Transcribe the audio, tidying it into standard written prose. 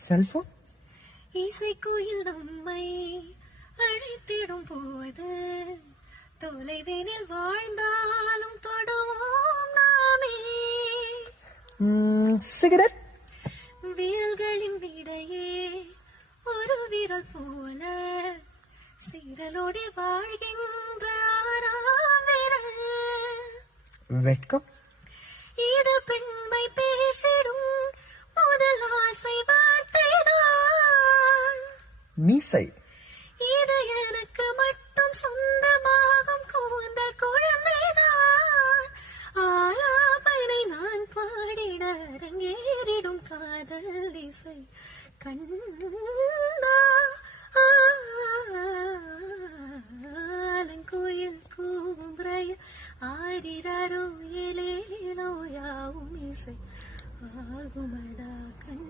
Cellphone இசைக்குயில் நம்மை அழைத்திடும் போது தொலைவினில் வாழ்ந்தாலும் தொடுவோம் நாமே. சிகரெட் விரல்களின் விடையே ஒரு விரல் போல சீரலோடி வாழ்கின்ற ஆறாம் விரல். வெட்கம் இது பெண்மை பேசிடும் முதல் ஆசை வார்த்தைதான். மீசை இது எனக்கு மட்டும் சொந்தமாகும் கூந்தல் குழந்தைதான். ஆலாபனை நான் பாடிட அரங்கேறிடும் காதல் இசை கண்ணா. ஆலங்குயில் கூவும் ரயில் ஆரிரரோ ஏலேலோ யாவும் இசை ஆகுமடா கண்.